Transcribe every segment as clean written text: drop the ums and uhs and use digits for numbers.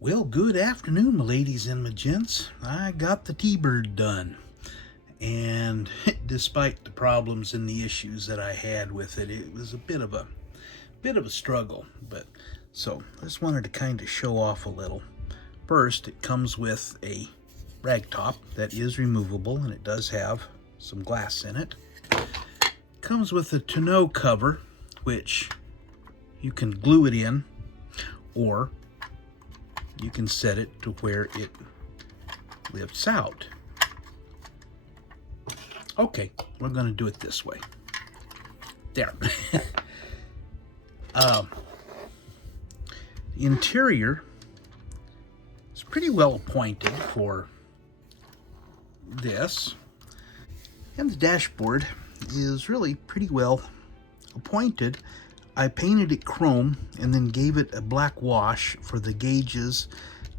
Well, good afternoon, my ladies and my gents. I got the T-Bird done. And despite the problems and the issues that I had with it, it was a bit of a struggle. So I just wanted to kind of show off a little. First, it comes with a rag top that is removable, and it does have some glass in it. It comes with a tonneau cover, which you can glue it in, or you can set it to where it lifts out. Okay, we're going to do it this way. There. The interior is pretty well appointed for this, and the dashboard is really pretty well appointed. I painted it chrome and then gave it a black wash for the gauges,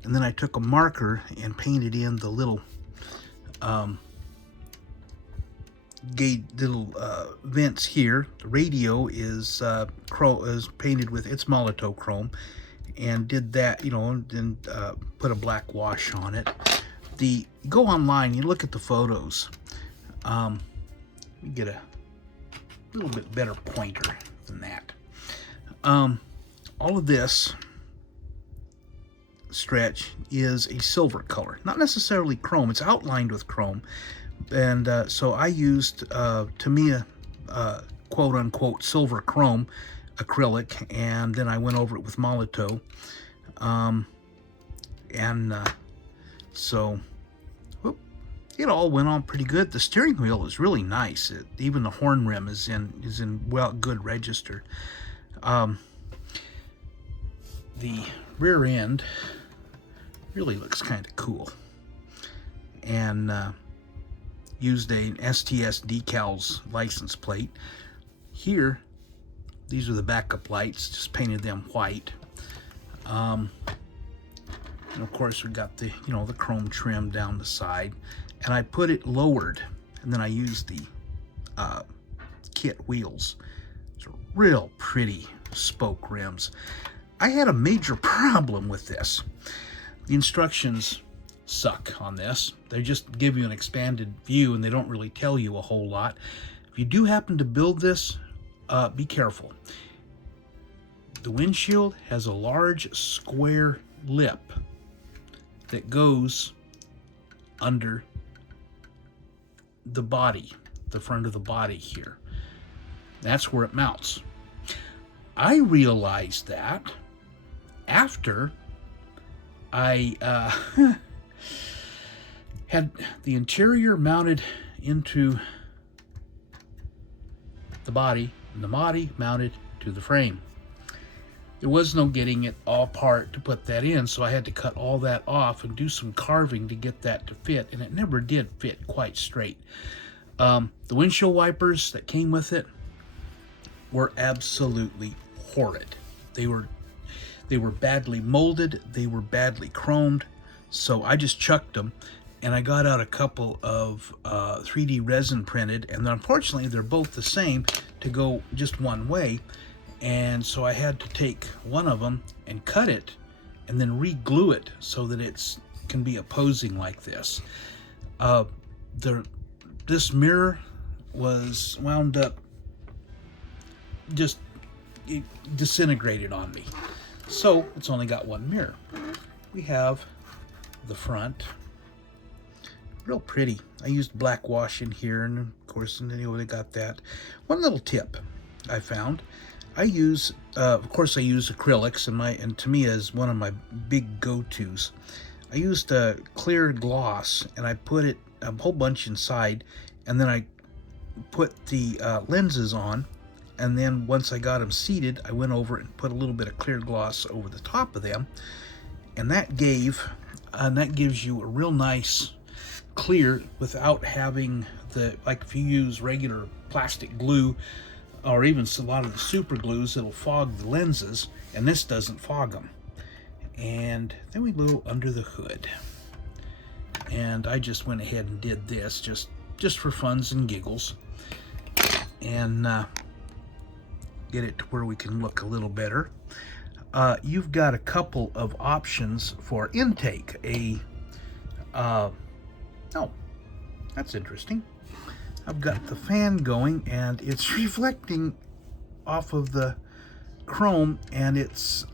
and then I took a marker and painted in the little vents here. The radio is painted with its Molotow chrome, and did that, and then put a black wash on it. You go online, you look at the photos, you get a little bit better pointer than that. All of this stretch is a silver color, not necessarily chrome. It's outlined with chrome, and so I used Tamiya quote-unquote silver chrome acrylic, and then I went over it with Molotow, so it all went on pretty good. The steering wheel is really nice. Even the horn rim is in good register. The rear end really looks kind of cool, and used a STS decals license plate. Here, these are the backup lights, just painted them white. And of course we got the the chrome trim down the side, and I put it lowered, and then I used the kit wheels. It's real pretty spoke rims. I had a major problem with this. The instructions suck on this. They just give you an expanded view, and they don't really tell you a whole lot. If you do happen to build this, be careful. The windshield has a large square lip that goes under the body, the front of the body here. That's where it mounts. I realized that after I had the interior mounted into the body, and the body mounted to the frame. There was no getting it all apart to put that in, so I had to cut all that off and do some carving to get that to fit, and it never did fit quite straight. The windshield wipers that came with it were absolutely horrid. They were badly molded, they were badly chromed, so I just chucked them, and I got out a couple of 3D resin printed, and unfortunately they're both the same to go just one way, and so I had to take one of them and cut it and then re-glue it so that it can be opposing like this. This mirror was wound up, it disintegrated on me. So it's only got one mirror. We have the front. Real pretty. I used black wash in here, and of course, they got that. One little tip I found. I use, of course, I use acrylics, and Tamiya is one of my big go-tos. I used a clear gloss, and I put it a whole bunch inside, and then I put the lenses on. And then once I got them seated, I went over and put a little bit of clear gloss over the top of them, and that gives you a real nice clear without having like if you use regular plastic glue or even a lot of the super glues, it'll fog the lenses, and this doesn't fog them. And then we go under the hood, and I just went ahead and did this just for funs and giggles, and get it to where we can look a little better. you've got a couple of options for intake. Oh, that's interesting. I've got the fan going and it's reflecting off of the chrome, and it's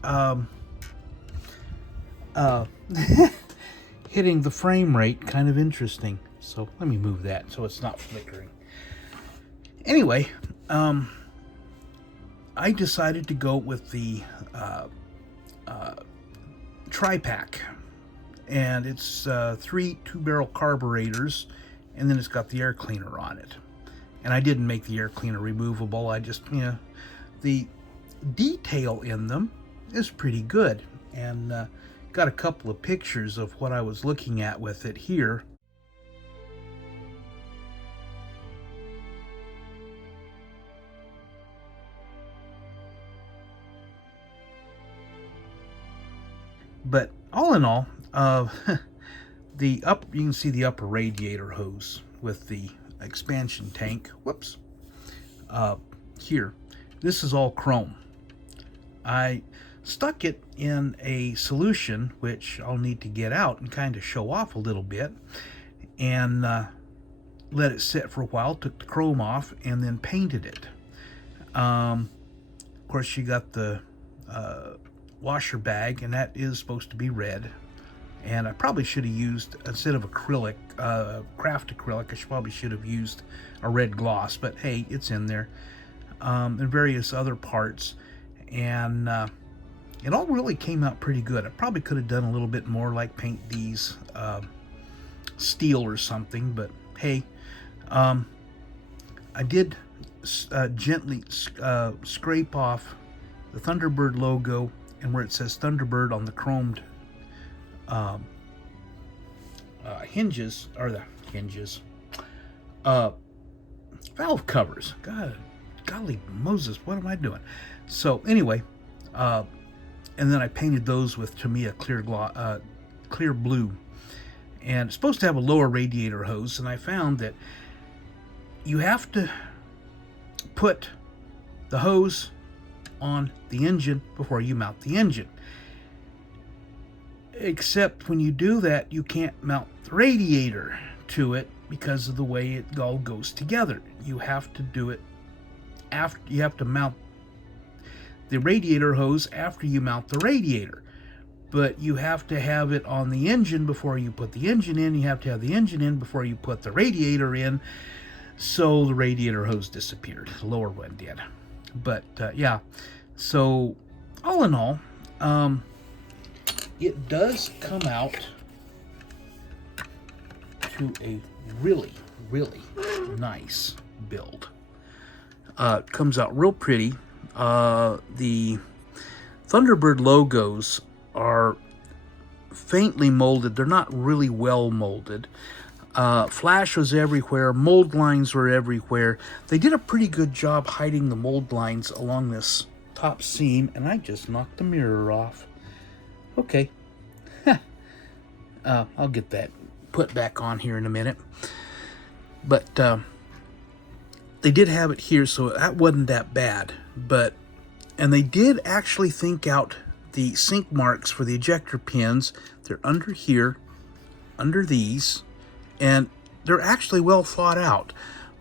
hitting the frame rate. Kind of interesting. So let me move that so it's not flickering. Anyway, I decided to go with the Tri-Pack, and it's 3 2-barrel carburetors, and then it's got the air cleaner on it. And I didn't make the air cleaner removable. I just, the detail in them is pretty good, and got a couple of pictures of what I was looking at with it here. But all in all, you can see the upper radiator hose with the expansion tank. Whoops. Here, this is all chrome. I stuck it in a solution, which I'll need to get out and kind of show off a little bit, and let it sit for a while, took the chrome off, and then painted it. Of course, you got the washer bag, and that is supposed to be red. And I probably should have used, instead of acrylic, craft acrylic, I probably should have used a red gloss, but hey, it's in there. And various other parts. And it all really came out pretty good. I probably could have done a little bit more, like paint these steel or something, but hey, I did gently scrape off the Thunderbird logo and where it says Thunderbird on the chromed hinges, or the hinges, valve covers. Golly Moses, what am I doing? So anyway, and then I painted those with Tamiya clear blue, and it's supposed to have a lower radiator hose. And I found that you have to put the hose on the engine before you mount the engine. Except when you do that, you can't mount the radiator to it because of the way it all goes together. You have to do it after. You have to mount the radiator hose after you mount the radiator. But you have to have it on the engine before you put the engine in. You have to have the engine in before you put the radiator in. So the radiator hose disappeared. The lower one did. But yeah, so all in all, it does come out to a really, really nice build. It comes out real pretty. The Thunderbird logos are faintly molded. They're not really well molded. Flash was everywhere. Mold lines were everywhere. They did a pretty good job hiding the mold lines along this top seam, and I just knocked the mirror off. Okay. I'll get that put back on here in a minute. But they did have it here, so that wasn't that bad. And they did actually think out the sink marks for the ejector pins. They're under here, under these, and they're actually well thought out.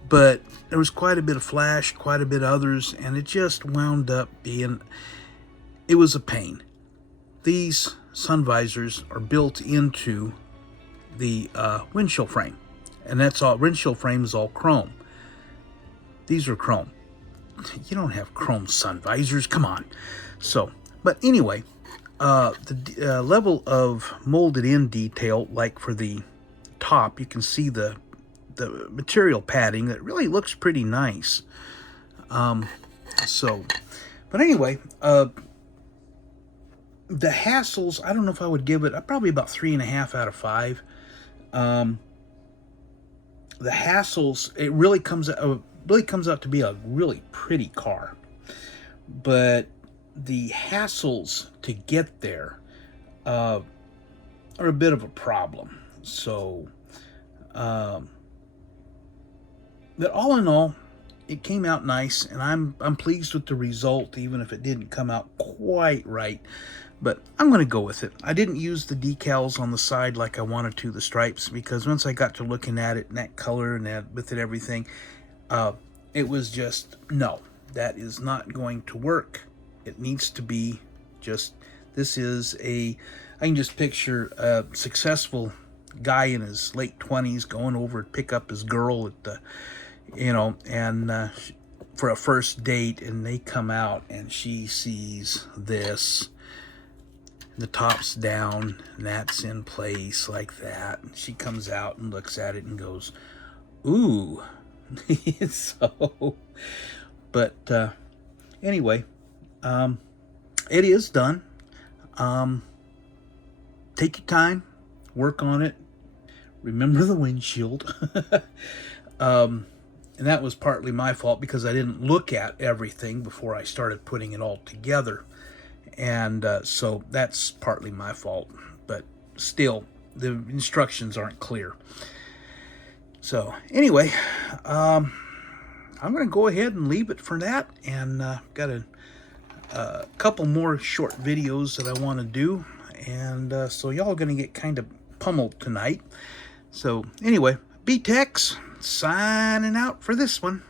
But there was quite a bit of flash, quite a bit of others, and it just wound up being, it was a pain. These sun visors are built into the windshield frame, and that's all. Windshield frame is all chrome. These are chrome. You don't have chrome sun visors, come on. So, but anyway, the level of molded in detail, like for the top, you can see the material padding that really looks pretty nice. So, but anyway, the hassles, I don't know if I would give it probably about 3.5 out of 5. The hassles, it really comes out to be a really pretty car, but the hassles to get there are a bit of a problem. So, but all in all, it came out nice, and I'm pleased with the result, even if it didn't come out quite right. But I'm going to go with it. I didn't use the decals on the side like I wanted to, the stripes, because once I got to looking at it and that color and that with it everything, it was just, no, that is not going to work. It needs to be just, this is I can just picture a successful guy in his late 20s going over to pick up his girl at the, and for a first date, and they come out and she sees this, the top's down and that's in place like that, and she comes out and looks at it and goes, ooh. So, but anyway, it is done. Take your time, work on it, remember the windshield. And that was partly my fault because I didn't look at everything before I started putting it all together. And so that's partly my fault, but still, the instructions aren't clear. So anyway, I'm going to go ahead and leave it for that, and got a couple more short videos that I want to do, and so y'all are going to get kind of pummeled ttonight. So anyway, B-Tex signing out for this one.